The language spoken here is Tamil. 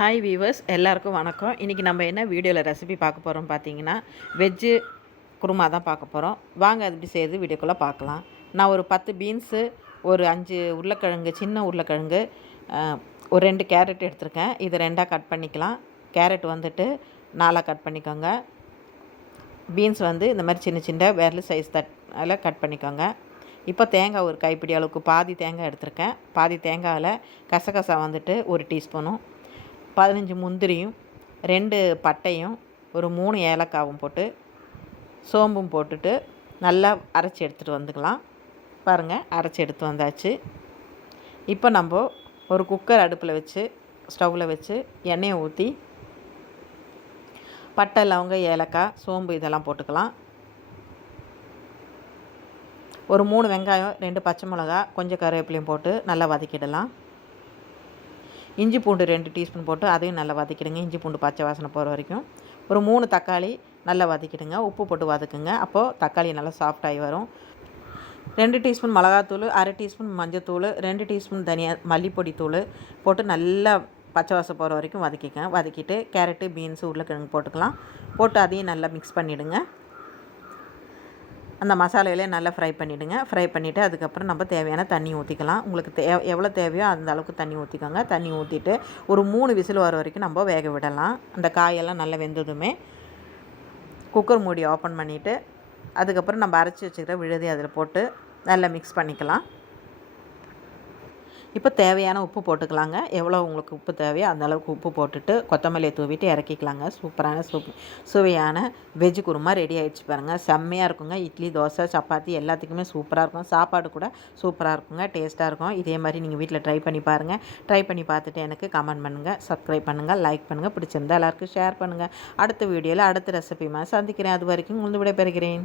ஹாய் வீவர்ஸ் எல்லாருக்கும் வணக்கம். இன்றைக்கி நம்ம என்ன வீடியோவில் ரெசிபி பார்க்க போகிறோம் பார்த்தீங்கன்னா வெஜ்ஜு குருமா தான் பார்க்க போகிறோம் வாங்க அது எப்படி செய்யுது வீடியோக்குள்ளே பார்க்கலாம். நான் ஒரு பத்து பீன்ஸு ஒரு அஞ்சு உருளைக்கிழங்கு சின்ன உருளைக்கிழங்கு ஒரு ரெண்டு கேரட் எடுத்திருக்கேன். இதை ரெண்டாக கட் பண்ணிக்கலாம். கேரட் வந்துட்டு நாலாக கட் பண்ணிக்கோங்க. பீன்ஸ் வந்து இந்த மாதிரி சின்ன சின்ன விரல் சைஸ் தட் அதில் கட் பண்ணிக்கோங்க. இப்போ தேங்காய் ஒரு கைப்பிடி அளவுக்கு பாதி தேங்காய் எடுத்திருக்கேன். பாதி தேங்காயில் கசகசா வந்துட்டு ஒரு டீஸ்பூனும் பதினஞ்சு முந்திரியும் ரெண்டு பட்டையும் ஒரு மூணு ஏலக்காவும் போட்டு சோம்பும் போட்டுட்டு நல்லா அரைச்சி எடுத்துகிட்டு வந்துக்கலாம். பாருங்கள் அரைச்சி எடுத்து வந்தாச்சு. இப்போ நம்ம ஒரு குக்கர் அடுப்பில் வச்சு ஸ்டவ்வில் வச்சு எண்ணெயை ஊற்றி பட்டை லவங்க ஏலக்காய் சோம்பு இதெல்லாம் போட்டுக்கலாம். ஒரு மூணு வெங்காயம் ரெண்டு பச்சை மிளகா கொஞ்சம் கருவேப்பிலையும் போட்டு நல்லா வதக்கிடலாம். இஞ்சி பூண்டு ரெண்டு டீஸ்பூன் போட்டு அதையும் நல்லா வதக்கிடுங்க. இஞ்சி பூண்டு பச்சை வாசனை போகிற வரைக்கும். ஒரு மூணு தக்காளி நல்லா வதக்கிடுங்க. உப்பு போட்டு வதக்குங்க. அப்போது தக்காளி நல்லா சாஃப்டாகி வரும். ரெண்டு டீஸ்பூன் மிளகாத்தூள் அரை டீஸ்பூன் மஞ்சத்தூள் ரெண்டு டீஸ்பூன் தனியா மல்லிப்பொடி தூள் போட்டு நல்லா பச்சை வாசம் போகிற வரைக்கும் வதக்கிக்கங்க. வதக்கிட்டு கேரட்டு பீன்ஸு உருளைக்கிழங்கு போட்டுக்கலாம். போட்டு அதையும் நல்லா மிக்ஸ் பண்ணிவிடுங்க அந்த மசாலையிலே நல்லா ஃப்ரை பண்ணிவிடுங்க ஃப்ரை பண்ணிவிட்டு அதுக்கப்புறம் நம்ம தேவையான தண்ணி ஊற்றிக்கலாம் உங்களுக்கு தே எவ்வளோ தேவையோ அந்த அளவுக்கு தண்ணி ஊற்றிக்கோங்க தண்ணி ஊற்றிட்டு ஒரு மூணு விசில் வர வரைக்கும் நம்ம வேக விடலாம். அந்த காயெல்லாம் நல்லா வெந்ததுமே குக்கர் மூடி ஓப்பன் பண்ணிவிட்டு அதுக்கப்புறம் நம்ம அரைச்சி வச்சுக்கிற விழுதி அதில் போட்டு நல்லா மிக்ஸ் பண்ணிக்கலாம். இப்போ தேவையான உப்பு போட்டுக்கலாங்க. எவ்வளோ உங்களுக்கு உப்பு தேவையோ அந்த அளவுக்கு உப்பு போட்டுட்டு கொத்தமல்லியை தூவிட்டு இறக்கிக்கலாங்க. சூப்பரான சூப் சுவையான வெஜ் குருமா ரெடி ஆகிடுச்சு பாருங்கள் செம்மையாக இருக்குங்க. இட்லி தோசை சப்பாத்தி எல்லாத்துக்குமே சூப்பராக இருக்கும். சாப்பாடு கூட சூப்பராக இருக்குங்க. டேஸ்ட்டாக இருக்கும். இதே மாதிரி நீங்கள் வீட்டில் ட்ரை பண்ணி பாருங்கள் ட்ரை பண்ணி பார்த்துட்டு எனக்கு கமெண்ட் பண்ணுங்கள் சப்ஸ்கிரைப் பண்ணுங்கள் லைக் பண்ணுங்கள் பிடிச்சிருந்தா எல்லாருக்கும் ஷேர் பண்ணுங்கள் அடுத்த வீடியோவில் அடுத்த ரெசிபியுமா சந்திக்கிறேன். அது வரைக்கும் உங்களுக்கு விடைபெறுகிறேன்.